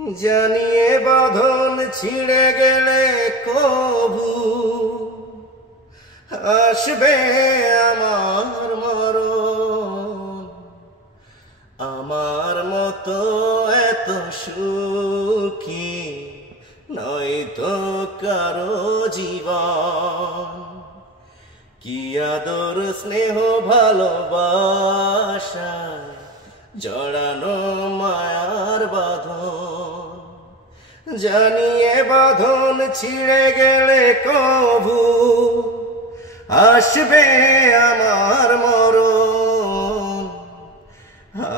জানিয়ে বাঁধন ছিঁড়ে গেলে কবু আসবে আমার মরণ। আমার মতো এত সুখী নয়তো কারো জীবন। কি আদর স্নেহ ভালোবাসা জড়ানো মায়ার বাঁধন। জানিয়ে বাঁধন ছিঁড়ে গেলে কবু আসবে আমার মরণ।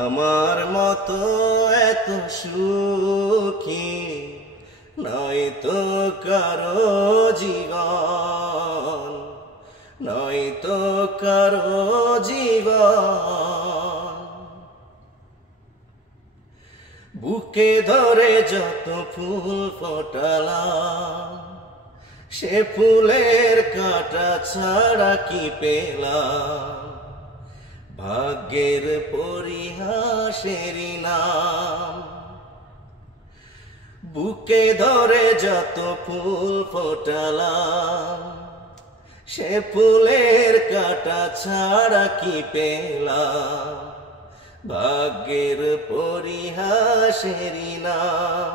আমার মতো এত সুখী নয়তো কারো জীবন, নয়তো কারো জীবন। বুকে ধরে যত ফুল ফোটালাম সে ফুলের কাঁটা ছাড়া কি পেলাম। ভাগ্যের পরিহাসেরই নাম। বুকে ধরে যত ফুল ফোটালাম সে ফুলের কাঁটা ছাড়া কি পেলাম। ভাগ্যের পরিহাসেরই নাম।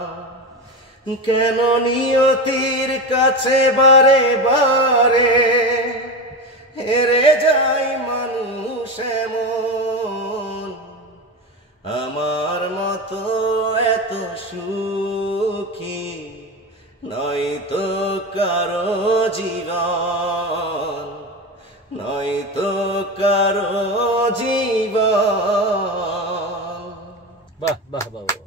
কেন নিয়তির কাছে বারে বারে হেরে যায় মানুষ এমন। আমার মতো এত সুখী নয়তো কারো জীবন, নয়তো কারো জীবন। বাহ বাহ বাহ।